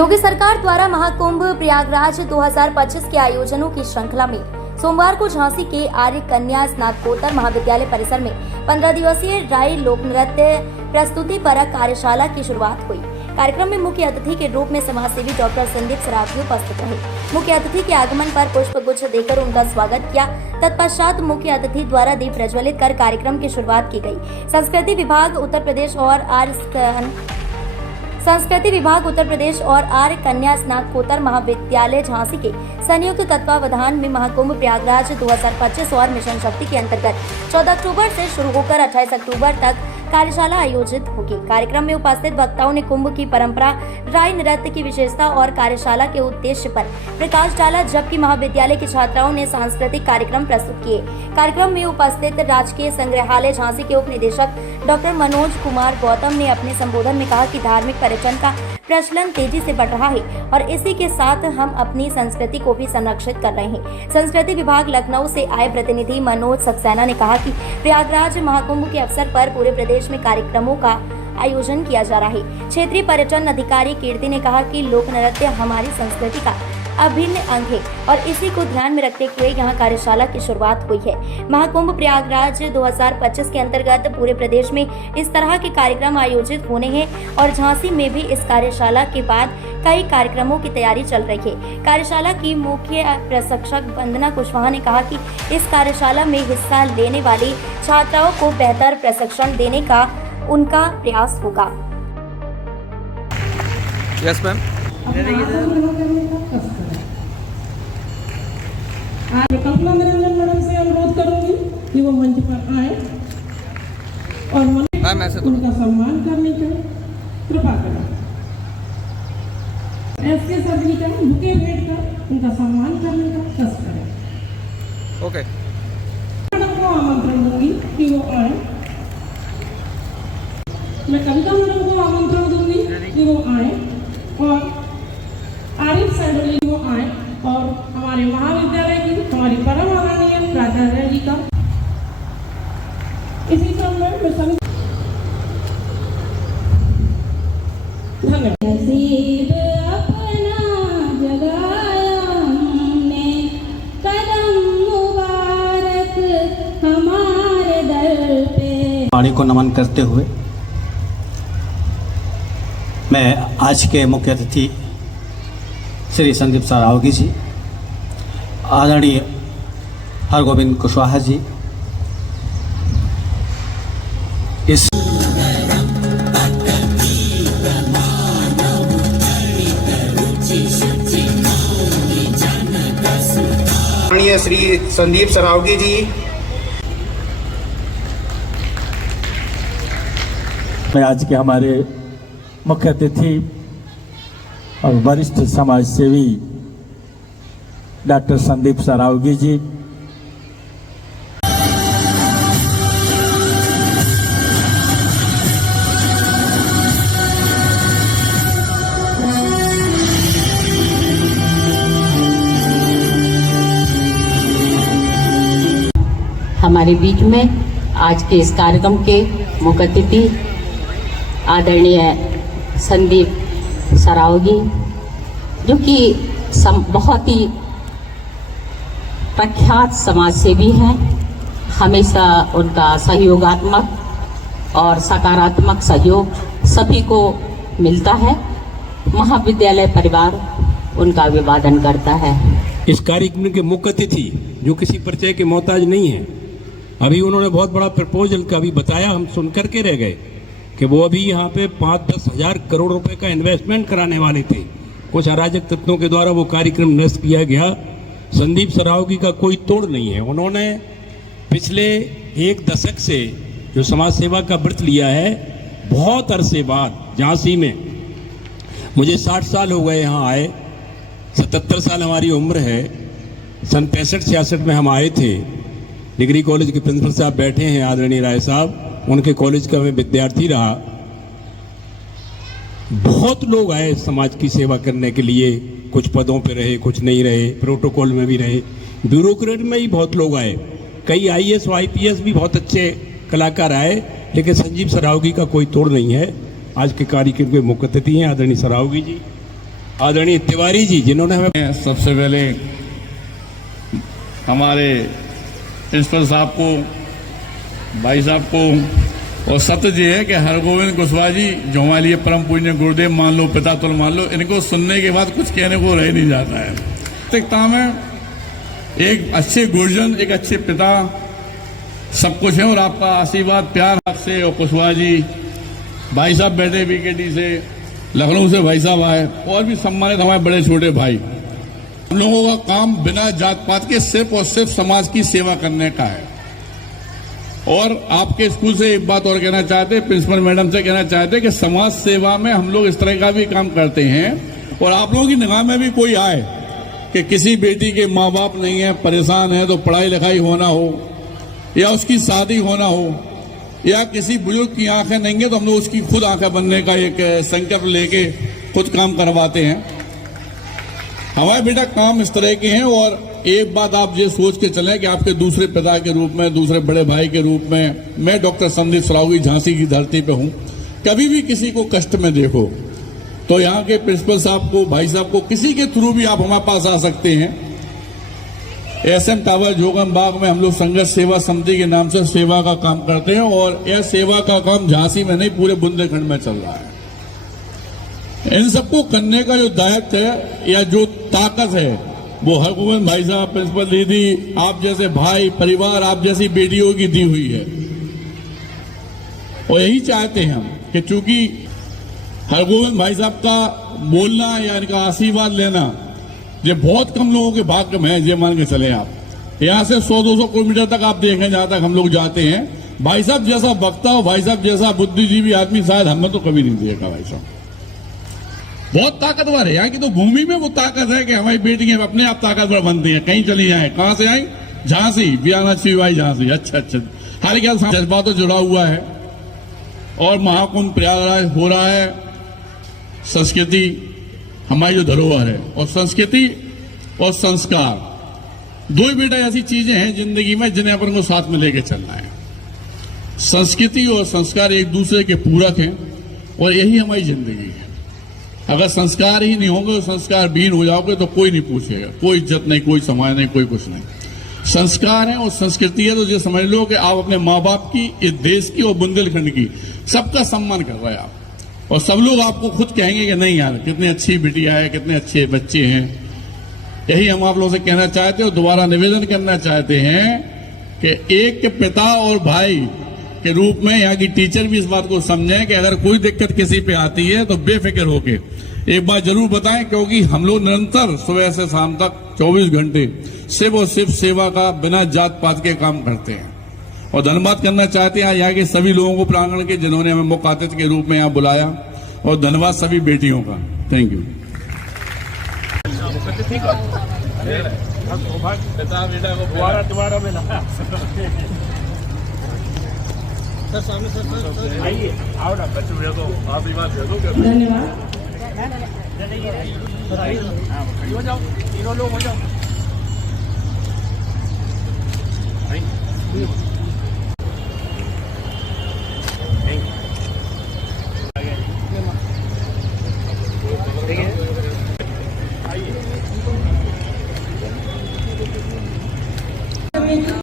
योगी सरकार द्वारा महाकुंभ प्रयागराज 2025 के आयोजनों की श्रृंखला में सोमवार को झांसी के आर्य कन्या स्नातकोत्तर महाविद्यालय परिसर में 15 दिवसीय राई लोक नृत्य प्रस्तुति परक कार्यशाला की शुरुआत हुई। कार्यक्रम में मुख्य अतिथि के रूप में समाजसेवी डॉक्टर संदीप सरावगी उपस्थित रहे। मुख्य अतिथि के आगमन पर पुष्प गुच्छ देकर उनका स्वागत किया। तत्पश्चात मुख्य अतिथि द्वारा दीप प्रज्वलित कर कार्यक्रम की शुरुआत की गई। संस्कृति विभाग उत्तर प्रदेश और आर्य कन्या स्नातकोत्तर महाविद्यालय झांसी के संयुक्त तत्वावधान में महाकुंभ प्रयागराज 2025 और मिशन शक्ति के अंतर्गत 14 अक्टूबर से शुरू होकर 28 अक्टूबर तक कार्यशाला आयोजित होगी। कार्यक्रम में उपस्थित वक्ताओं ने कुंभ की परंपरा, राई नृत्य की विशेषता और कार्यशाला के उद्देश्य पर प्रकाश डाला, जबकि महाविद्यालय की छात्राओं ने सांस्कृतिक कार्यक्रम प्रस्तुत किए। कार्यक्रम में उपस्थित राजकीय संग्रहालय झांसी के उप निदेशक डॉक्टर मनोज कुमार गौतम ने अपने संबोधन में कहा कि धार्मिक पर्यटन का प्रचलन तेजी से बढ़ रहा है और इसी के साथ हम अपनी संस्कृति को भी संरक्षित कर रहे हैं। संस्कृति विभाग लखनऊ से आए प्रतिनिधि मनोज सक्सेना ने कहा कि प्रयागराज महाकुंभ के अवसर पर पूरे प्रदेश में कार्यक्रमों का आयोजन किया जा रहा है। क्षेत्रीय पर्यटन अधिकारी कीर्ति ने कहा कि लोक नृत्य हमारी संस्कृति का अभिन्न अंग है और इसी को ध्यान में रखते हुए यहाँ कार्यशाला की शुरुआत हुई है। महाकुंभ प्रयागराज 2025 के अंतर्गत पूरे प्रदेश में इस तरह के कार्यक्रम आयोजित होने हैं और झांसी में भी इस कार्यशाला के बाद कई कार्यक्रमों की तैयारी चल रही है। कार्यशाला की मुख्य प्रशिक्षक वंदना कुशवाहा ने कहा कि इस कार्यशाला में हिस्सा लेने वाली छात्राओं को बेहतर प्रशिक्षण देने का उनका प्रयास होगा। Yes ma'am. Kalpana Niranjan madam से अनुरोध करूंगी कि वो मंच पर आए और उनका सम्मान करने का कृपा करें। ऐसे सभी का बुके भेंट कर उनका सम्मान करने का कष्ट करें। ओके। मैडम को आमंत्रण दूंगी कि वो आए। मैं कविता मैडम को आमंत्रण दूंगी कि वो आए और आरिफ सैंडली वो आए और हमारे महाविद्यालय की हमारी परम आदरणीय प्राचार्य जी का इसी क्रम में मिशन धन्यवाद। नसीब अपना जगाया हमने, कदम मुबारक हमारे दर पे। वाणी को नमन करते हुए मैं आज के मुख्य अतिथि श्री संदीप सरावगी जी, आदरणीय हरगोविंद कुशवाहा जी, इस आदरणीय श्री संदीप सरावगी जी, मैं आज के हमारे मुख्य अतिथि और वरिष्ठ समाज सेवी डॉक्टर संदीप सरावगी जी, हमारे बीच में आज के इस कार्यक्रम के मुख्य अतिथि आदरणीय संदीप सरावगी, जो कि बहुत ही प्रख्यात समाज सेवी हैं। हमेशा उनका सहयोगात्मक और सकारात्मक सहयोग सभी को मिलता है। महाविद्यालय परिवार उनका अभिवादन करता है। इस कार्यक्रम के मुख्य अतिथि जो किसी परिचय के मोहताज नहीं है, अभी उन्होंने बहुत बड़ा प्रपोजल का भी बताया, हम सुन करके रह गए कि वो अभी यहाँ पे 5-10 हजार करोड़ रुपए का इन्वेस्टमेंट कराने वाले थे। कुछ अराजक तत्वों के द्वारा वो कार्यक्रम नष्ट किया गया। संदीप सरावगी का कोई तोड़ नहीं है। उन्होंने पिछले 1 दशक से जो समाज सेवा का व्रत लिया है, बहुत अरसे बाद झांसी में, मुझे 60 साल हो गए यहाँ आए, 77 साल हमारी उम्र है। सन 65-66 में हम आए थे। डिग्री कॉलेज के प्रिंसिपल साहब बैठे हैं, आदरणीय राय साहब, उनके कॉलेज का मैं विद्यार्थी रहा। बहुत लोग आए समाज की सेवा करने के लिए, कुछ पदों पे रहे, कुछ नहीं रहे, प्रोटोकॉल में भी रहे, ब्यूरोक्रेट में ही बहुत लोग आए। कई आईएएस और आईपीएस भी बहुत अच्छे कलाकार आए, लेकिन संदीप सरावगी का कोई तोड़ नहीं है। आज के कार्यक्रम के मुख्य अतिथि हैं आदरणीय सरावगी जी। आदरणीय तिवारी जी, जिन्होंने हमें सबसे पहले हमारे प्रिंसिपल साहब को, भाई साहब को, और सत्य ये है कि हरगोविंद कुशवाहा जी जो हमारे लिए परम पूज्य गुरुदेव मान लो, पिता तुल मान लो, इनको सुनने के बाद कुछ कहने को रह नहीं जाता है। वास्तविकता में एक अच्छे गुरुजन, एक अच्छे पिता सब कुछ है, और आपका आशीर्वाद प्यार आपसे, और कुशवाहा जी भाई साहब बैठे बीकेटी से, लखनऊ से भाई साहब आए, और भी सम्मानित हमारे बड़े छोटे भाई। हम लोगों का काम बिना जात पात के सिर्फ और सिर्फ समाज की सेवा करने का है। और आपके स्कूल से एक बात और कहना चाहते, प्रिंसिपल मैडम से कहना चाहते कि समाज सेवा में हम लोग इस तरह का भी काम करते हैं, और आप लोगों की निगाह में भी कोई आए कि किसी बेटी के माँ बाप नहीं है, परेशान है, तो पढ़ाई लिखाई होना हो या उसकी शादी होना हो, या किसी बुजुर्ग की आंखें नहीं है, तो हम लोग उसकी खुद आंखें बनने का एक संकल्प लेके खुद काम करवाते हैं। हमारे बेटा काम इस तरह के हैं। और एक बात आप ये सोच के चलें कि आपके दूसरे पिता के रूप में, दूसरे बड़े भाई के रूप में मैं डॉक्टर संदीप सरावगी झांसी की धरती पे हूं। कभी भी किसी को कष्ट में देखो तो यहाँ के प्रिंसिपल साहब को, भाई साहब को, किसी के थ्रू भी आप हमारे पास आ सकते हैं। SM टावर जोगम बाग में हम लोग संघर्ष सेवा समिति के नाम से सेवा का काम करते हैं, और यह सेवा का काम झांसी में नहीं पूरे बुंदेलखंड में चल रहा है। इन सबको करने का जो दायित्व है या जो ताकत है वो हरगोविंद भाई साहब, प्रिंसिपल दीदी, आप जैसे भाई, परिवार, आप जैसी बेटियों की दी हुई है। और यही चाहते हैं हम कि चूंकि हरगोविंद भाई साहब का बोलना या इनका आशीर्वाद लेना ये बहुत कम लोगों के भाग्य में है। ये मान के चले आप यहाँ से 100-200 किलोमीटर तक आप देखें जहां तक हम लोग जाते हैं, भाई साहब जैसा वक्ता हो, भाई साहब जैसा बुद्धिजीवी आदमी शायद हमें तो कभी नहीं देखा। भाई साहब बहुत ताकतवर है। यहाँ की तो भूमि में वो ताकत है कि हमारी बेटियां अपने आप ताकतवर बनती हैं, कहीं चली जाए। कहां से आई? झांसी, बियाना छिवाई झांसी। अच्छा, हर ख्याल जज्बा तो जुड़ा हुआ है। और महाकुंभ प्रयागराज हो रहा है। संस्कृति हमारी जो धरोहर है, और संस्कृति और संस्कार दो ही बेटा ऐसी चीजें हैं जिंदगी में जिन्हें अपन को साथ में लेके चलना है। संस्कृति और संस्कार एक दूसरे के पूरक हैं, और यही हमारी जिंदगी है। अगर संस्कार ही नहीं होंगे, संस्कार विहीन हो जाओगे तो कोई नहीं पूछेगा, कोई इज्जत नहीं, कोई सम्मान नहीं, कोई कुछ नहीं। संस्कार है और संस्कृति है तो ये समझ लो कि आप अपने माँ बाप की, इस देश की और बुंदेलखंड की सबका सम्मान कर रहे हैं आप। और सब लोग आपको खुद कहेंगे कि नहीं यार कितनी अच्छी बिटिया है, कितने अच्छे बच्चे हैं। यही हम आप लोगों से कहना चाहते हैं और दोबारा निवेदन करना चाहते हैं कि एक पिता और भाई के रूप में यहाँ की टीचर भी इस बात को समझें कि अगर कोई दिक्कत किसी पे आती है तो बेफिक्र होके एक बार जरूर बताएं, क्योंकि हम लोग निरंतर सुबह से शाम तक 24 घंटे सिर्फ और सिर्फ सेवा का बिना जात पात के काम करते हैं। और धन्यवाद करना चाहते हैं यहाँ के सभी लोगों को प्रांगण के जिन्होंने हमें मुख्य अतिथि के रूप में यहाँ बुलाया, और धन्यवाद सभी बेटियों का। Thank you. धन्यवाद।